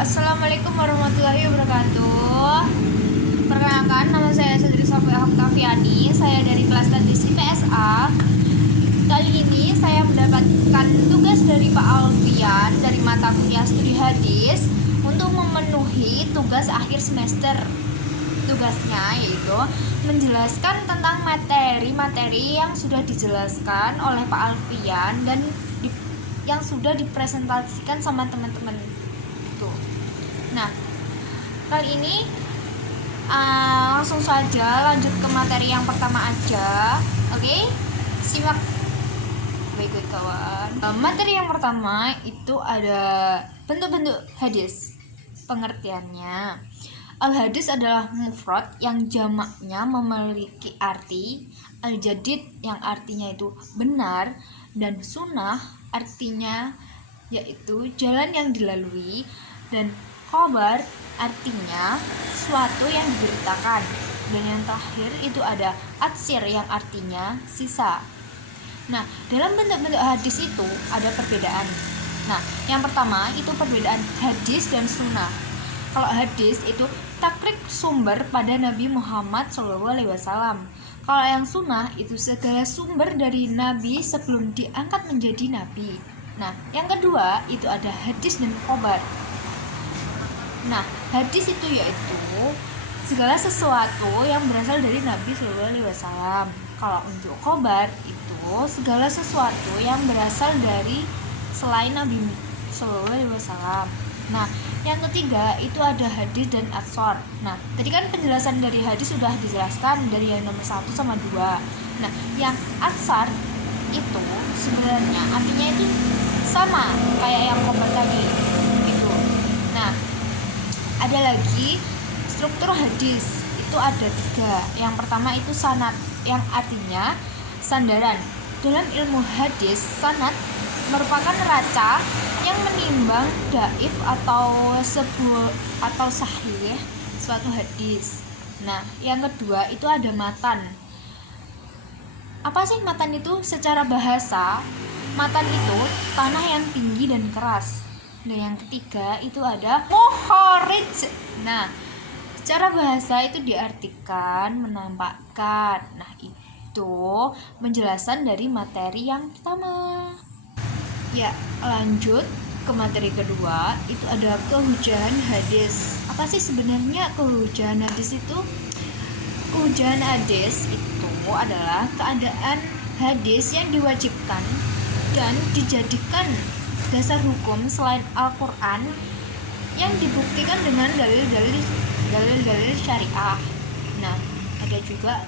Assalamualaikum warahmatullahi wabarakatuh. Perkenalkan, nama saya Sadri Sofia Oktaviani. Saya dari kelas statistik PSA. Kali ini saya mendapatkan tugas dari Pak Alfian dari mata kuliah studi hadis untuk memenuhi tugas akhir semester. Tugasnya yaitu menjelaskan tentang materi-materi yang sudah dijelaskan oleh Pak Alfian dan yang sudah dipresentasikan sama teman-teman. Nah, kali ini langsung saja lanjut ke materi yang pertama aja. Oke, simak baik-baik kawan. Materi yang pertama itu ada bentuk-bentuk hadis. Pengertiannya, al-hadis adalah mufrad yang jamaknya memiliki arti, al-jadid yang artinya itu benar, dan sunnah artinya yaitu jalan yang dilalui, dan khobar artinya suatu yang diberitakan, dan yang terakhir itu ada atsir yang artinya sisa. Nah, dalam bentuk-bentuk hadis itu ada perbedaan. Nah, yang pertama itu perbedaan hadis dan sunnah. Kalau hadis itu takrik sumber pada Nabi Muhammad SAW. Kalau yang sunnah itu segala sumber dari Nabi sebelum diangkat menjadi Nabi. Nah, yang kedua itu ada hadis dan khobar. Nah, hadis itu yaitu segala sesuatu yang berasal dari Nabi SAW. Kalau untuk khobar itu segala sesuatu yang berasal dari selain Nabi SAW. Nah, yang ketiga itu ada hadis dan atsar. Nah, tadi kan penjelasan dari hadis sudah dijelaskan dari yang nomor 1 sama 2. Nah, yang atsar itu sebenarnya artinya itu sama kayak yang khobar tadi gitu. Nah, ada lagi struktur hadis itu ada 3. Yang pertama itu sanad yang artinya sandaran. Dalam ilmu hadis, sanad merupakan neraca yang menimbang dhaif atau sahih suatu hadis. Nah, yang kedua itu ada matan. Apa sih matan itu? Secara bahasa, matan itu tanah yang tinggi dan keras. Dan yang ketiga itu ada mukharij. Nah, secara bahasa itu diartikan menampakkan. Nah, itu penjelasan dari materi yang pertama. Ya, lanjut ke materi kedua, itu ada kehujahan hadis. Apa sih sebenarnya kehujahan hadis itu? Kehujahan hadis itu adalah keadaan hadis yang diwajibkan dan dijadikan dasar hukum selain Al-Quran yang dibuktikan dengan dalil-dalil syariah. Nah, ada juga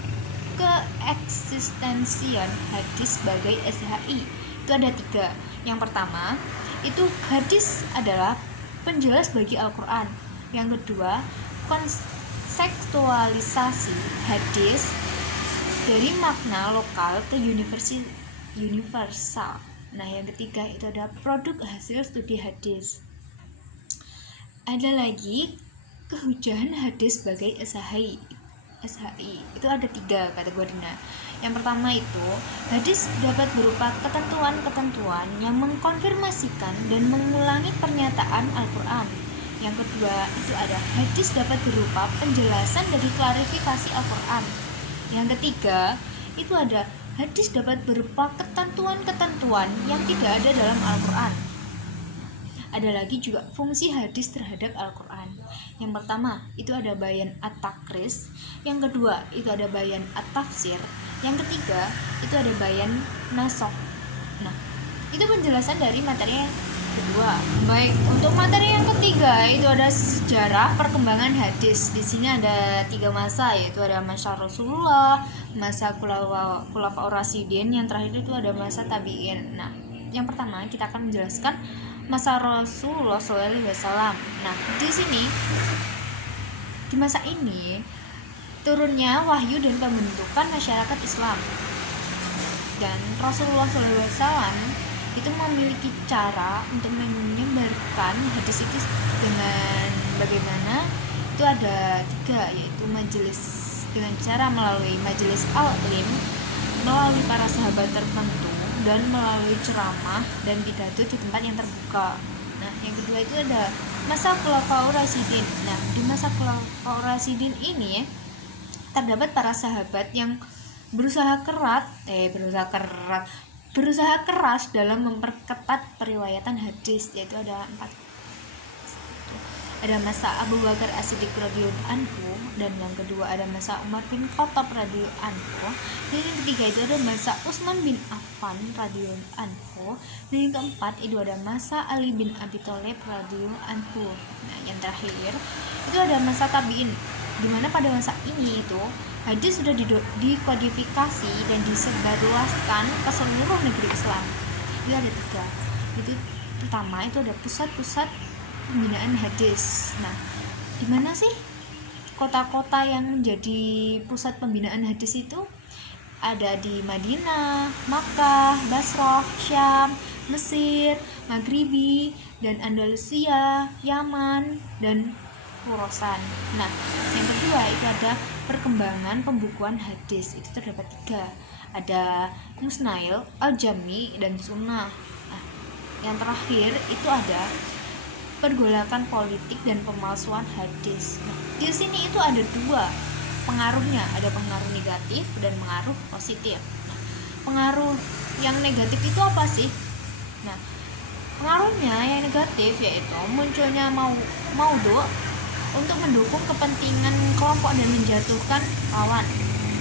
keeksistensian hadis sebagai SHI. Itu ada 3. Yang pertama, itu hadis adalah penjelas bagi Al-Quran. Yang kedua, kontekstualisasi hadis dari makna lokal ke universal. Nah, yang ketiga itu ada produk hasil studi hadis. Ada lagi kehujahan hadis sebagai SHI. Itu ada 3 kategorinya. Yang pertama itu hadis dapat berupa ketentuan-ketentuan yang mengkonfirmasikan dan mengulangi pernyataan Al-Quran. Yang kedua itu ada hadis dapat berupa penjelasan dari klarifikasi Al-Quran. Yang ketiga itu ada hadis dapat berupa ketentuan-ketentuan yang tidak ada dalam Al-Quran. Ada lagi juga fungsi hadis terhadap Al-Quran. Yang pertama itu ada bayan at-takris. Yang kedua itu ada bayan at-tafsir. Yang ketiga itu ada bayan nasokh. Nah, itu penjelasan dari materi yang kedua. Baik, untuk materi yang ketiga itu ada sejarah perkembangan hadis. Di sini ada 3 masa, yaitu ada masa Rasulullah, masa Khulafaur Rasyidin, yang terakhir itu ada masa tabi'in. Nah, yang pertama kita akan menjelaskan masa Rasulullah SAW. Nah, di sini di masa ini turunnya wahyu dan pembentukan masyarakat Islam. Dan Rasulullah SAW itu memiliki cara untuk menyebarkan hadis itu dengan bagaimana? Itu ada 3, yaitu majelis dengan cara melalui majelis al-ilm, melalui para sahabat tertentu, dan melalui ceramah dan pidato di tempat yang terbuka. Nah, yang kedua itu ada Masa Khulafaur Rasyidin. Nah, di masa Khulafaur Rasyidin ini terdapat para sahabat yang berusaha keras dalam memperketat periwayatan hadis, yaitu ada 4. Ada masa Abu Bakar As-Siddiq radhiyallahu anhu, dan yang kedua ada masa Umar bin Khattab radhiyallahu anhu, dan yang ketiga itu ada masa Utsman bin Affan radhiyallahu anhu, dan yang keempat itu ada masa Ali bin Abi Thalib radhiyallahu anhu. Nah, yang terakhir itu ada masa tabi'in, di mana pada masa ini itu hadis sudah dikodifikasi dan disebarluaskan ke seluruh negeri Islam. Itu ada 3. Itu pertama itu ada pusat-pusat pembinaan hadis. Nah, di mana sih kota-kota yang menjadi pusat pembinaan hadis itu? Ada di Madinah, Makkah, Basrah, Syam, Mesir, Maghribi, dan Andalusia, Yaman, dan Khurasan. Nah, yang kedua itu ada perkembangan pembukuan hadis. Itu terdapat 3. Ada Musnail, Al-Jami, dan Sunnah. Nah, yang terakhir itu ada pergolakan politik dan pemalsuan hadis. Nah, di sini itu ada 2 pengaruhnya, ada pengaruh negatif dan pengaruh positif. Nah, pengaruh yang negatif itu apa sih? Nah, pengaruhnya yang negatif yaitu munculnya maudhu untuk mendukung kepentingan kelompok dan menjatuhkan lawan.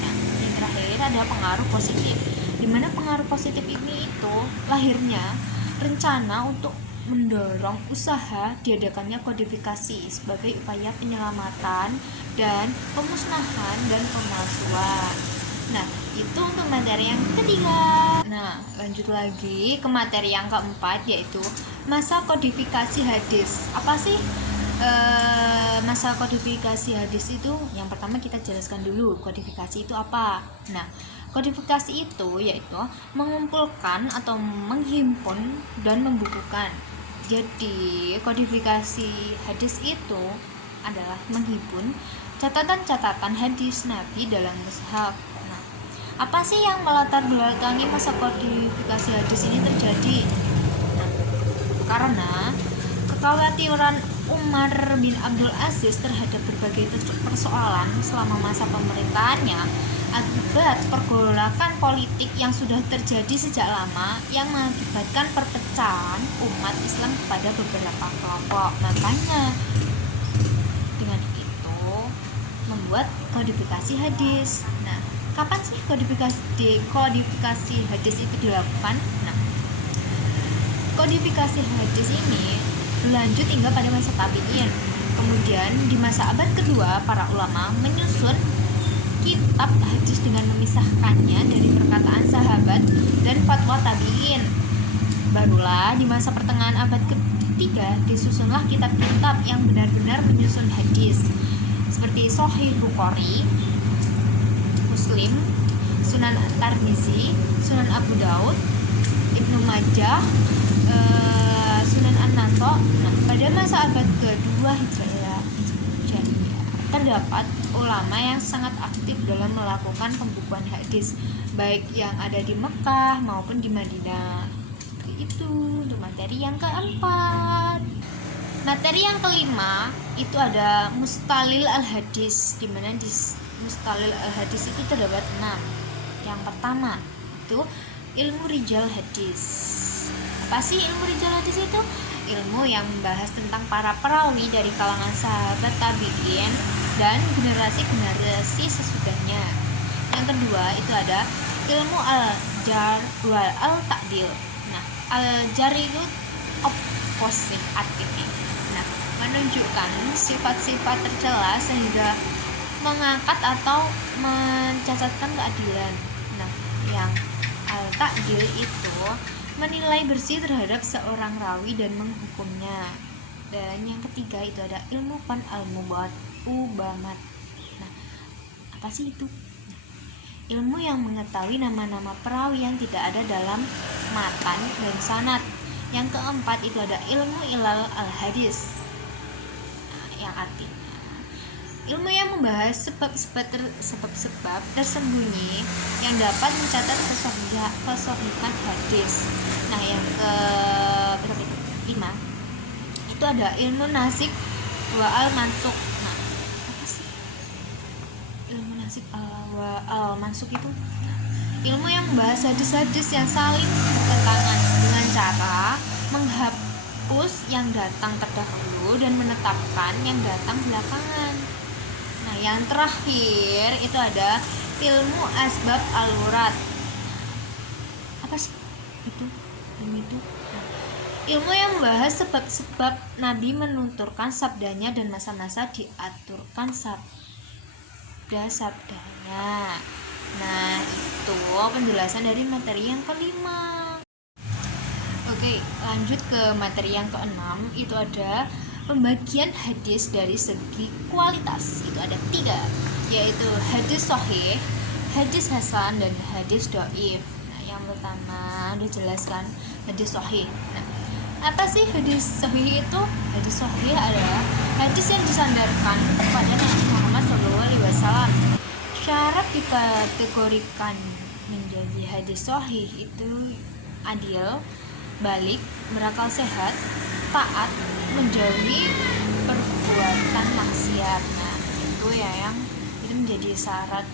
Nah, yang terakhir ada pengaruh positif, di mana pengaruh positif ini itu lahirnya rencana untuk mendorong usaha diadakannya kodifikasi sebagai upaya penyelamatan dan pemusnahan dan pemalsuan. Nah, itu untuk materi yang ketiga. Nah, lanjut lagi ke materi yang keempat, yaitu masa kodifikasi hadis. Apa sih masa kodifikasi hadis itu? Yang pertama kita jelaskan dulu kodifikasi itu apa. Nah, kodifikasi itu yaitu mengumpulkan atau menghimpun dan membukukan. Jadi, kodifikasi hadis itu adalah menghimpun catatan-catatan hadis Nabi dalam mushaf. Nah, apa sih yang melatar belakangi masa kodifikasi hadis ini terjadi? Nah, karena kekhawatiran Umar bin Abdul Aziz terhadap berbagai persoalan selama masa pemerintahannya akibat pergolakan politik yang sudah terjadi sejak lama yang mengakibatkan perpecahan umat Islam kepada beberapa kelompok. Makanya dengan itu membuat kodifikasi hadis. Nah, kapan sih kodifikasi hadis itu dilakukan? Nah, kodifikasi hadis ini berlanjut hingga pada masa tabi'in. Kemudian di masa abad kedua para ulama menyusun kitab hadis dengan memisahkannya dari perkataan sahabat dan fatwa tabi'in. Barulah di masa pertengahan abad ketiga disusunlah kitab-kitab yang benar-benar menyusun hadis seperti Sahih Bukhari, Muslim, Sunan Tirmizi, Sunan Abu Daud, Ibnu Majah, Sunan An-Nasa'i. Nah, pada masa abad kedua Hijriah terdapat ulama yang sangat aktif dalam melakukan pembukuan hadis, baik yang ada di Mekah maupun di Madinah. Itu untuk materi yang keempat. Materi yang kelima itu ada Mustalil al-Hadis, di mana di Mustalil al-Hadis itu terdapat 6. Yang pertama itu ilmu rijal hadis. Apa sih ilmu rijal hadis itu? Ilmu yang membahas tentang para perawi dari kalangan sahabat tabi'in dan generasi-generasi sesudahnya. Yang kedua itu ada ilmu al-jar wal al-ta'dil. Nah, al-jar itu opposite artinya. Nah, menunjukkan sifat-sifat tercela sehingga mengangkat atau mencacatkan keadilan. Nah, yang al-ta'dil itu menilai bersih terhadap seorang rawi dan menghukumnya. Dan yang ketiga itu ada ilmu fan al-ubamat. Nah, apa sih itu? Ilmu yang mengetahui nama-nama perawi yang tidak ada dalam matan dan sanad. Yang keempat itu ada ilmu ilal al-hadis. Nah, yang artinya ilmu yang membahas sebab-sebab tersembunyi yang dapat mencatat kesahihan hadis. Nah, yang ke 5 itu ada ilmu nasik wa al mansuk. Nah, apa sih ilmu nasik wa al mansuk itu? Ilmu yang membahas hadis-hadis yang saling bertentangan dengan cara menghapus yang datang terdahulu dan menetapkan yang datang belakangan. Nah, yang terakhir itu ada ilmu asbab al-wurad. Apa sih itu ilmu itu? Nah, ilmu yang membahas sebab-sebab Nabi menuturkan sabdanya dan masa-masa diaturkan sabda-sabdanya. Nah, itu penjelasan dari materi yang kelima. Oke, lanjut ke materi yang keenam. Itu ada pembagian hadis dari segi kualitas. Itu ada 3, yaitu hadis sahih, hadis hasan, dan hadis dhaif. Nah, yang pertama udah jelaskan hadis sahih. Nah, apa sih hadis sahih itu? Hadis sahih adalah hadis yang disandarkan kepada Nabi Muhammad SAW. Syarat dikategorikan menjadi hadis sahih itu adil, balik, berakal sehat, taat, menjauhi perbuatan maksiat. Nah, itu ya yang itu menjadi syarat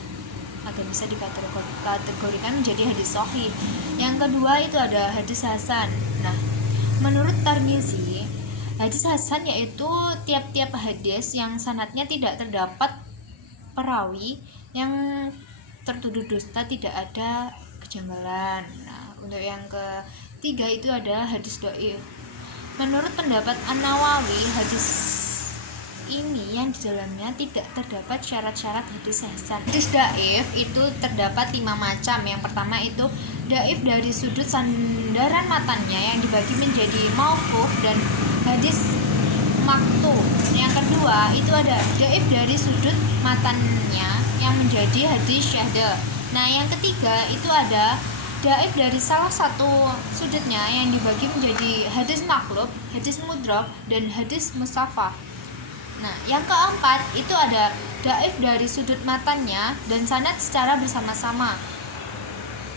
agar bisa dikategorikan menjadi hadis sahih. Yang kedua itu ada hadis hasan. Nah, menurut Tirmizi, hadis hasan yaitu tiap-tiap hadis yang sanadnya tidak terdapat perawi yang tertuduh dusta, tidak ada kejanggalan. Nah, untuk yang ketiga itu ada hadis dhaif. Menurut pendapat An-Nawawi, hadis ini yang di dalamnya tidak terdapat syarat-syarat hadis hasan. Hadis dhaif itu terdapat 5 macam. Yang pertama itu dhaif dari sudut sandaran matanya yang dibagi menjadi mauquf dan hadis maktu. Yang kedua itu ada dhaif dari sudut matanya yang menjadi hadis syadz. Nah, yang ketiga itu ada dhaif dari salah satu sudutnya yang dibagi menjadi hadis maklub, hadis mudrak, dan hadis musafah. Nah, yang keempat itu ada dhaif dari sudut matanya dan sanad secara bersama-sama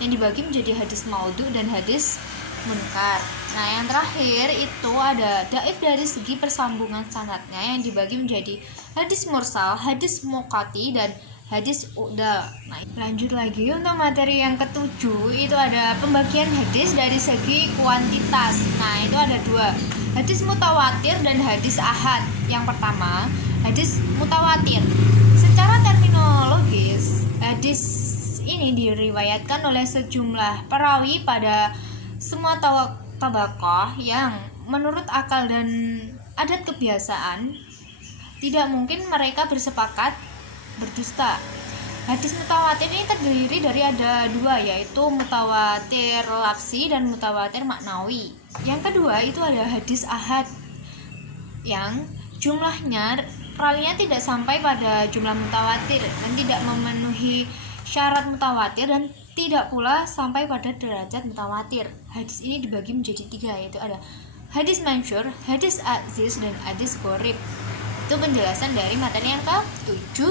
yang dibagi menjadi hadis maudhu dan hadis munkar. Nah, yang terakhir itu ada dhaif dari segi persambungan sanadnya yang dibagi menjadi hadis mursal, hadis muqati, dan hadis uda. Nah, lanjut lagi untuk materi yang ketujuh itu ada pembagian hadis dari segi kuantitas. Nah, itu ada 2, hadis mutawatir dan hadis ahad. Yang pertama, hadis mutawatir. Secara terminologis, hadis ini diriwayatkan oleh sejumlah perawi pada semua tabaqah yang menurut akal dan adat kebiasaan tidak mungkin mereka bersepakat berdusta. Hadis mutawatir ini terdiri dari ada 2, yaitu mutawatir lafzi dan mutawatir maknawi. Yang kedua itu ada hadis ahad yang jumlahnya perawinya tidak sampai pada jumlah mutawatir dan tidak memenuhi syarat mutawatir dan tidak pula sampai pada derajat mutawatir. Hadis ini dibagi menjadi 3, yaitu ada hadis mansyur, hadis aziz, dan hadis gharib. Itu penjelasan dari materi yang ke-7.